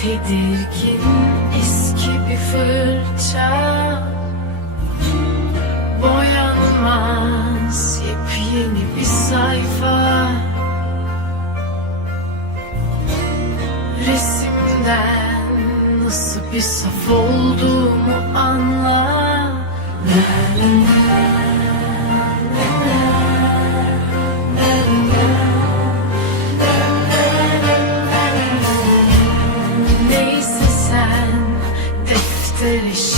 Tedirgin eski bir fırça. Boyanmaz yepyeni bir sayfa. Resimden nasıl bir saf olduğumu anla. La la la. delicia.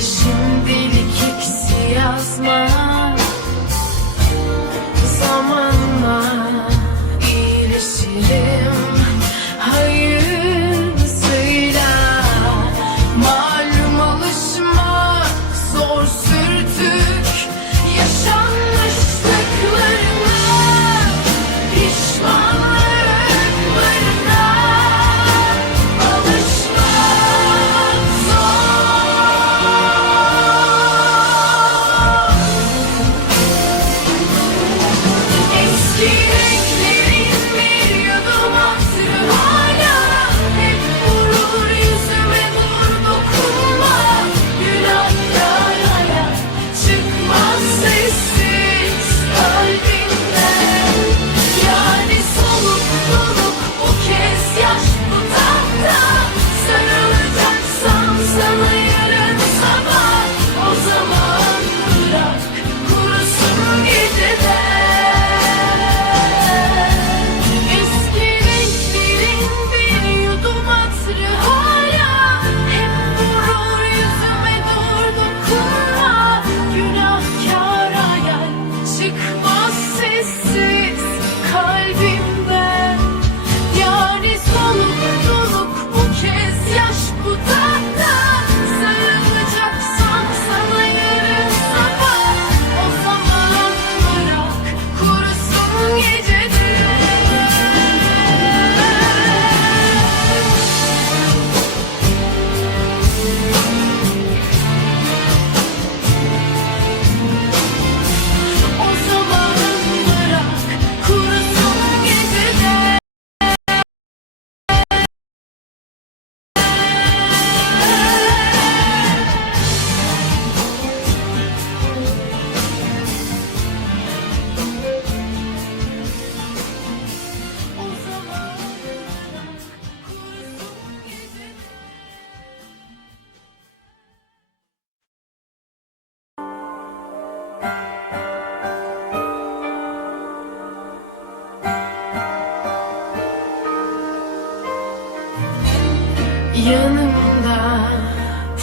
wishing see.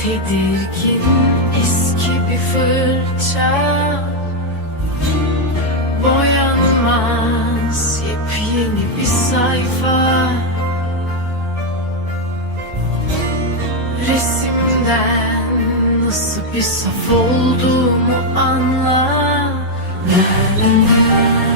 Tedirgin eski bir fırça. Boyanmaz yepyeni bir sayfa. Resimden nasıl bir saf olduğumu anla. La la la, la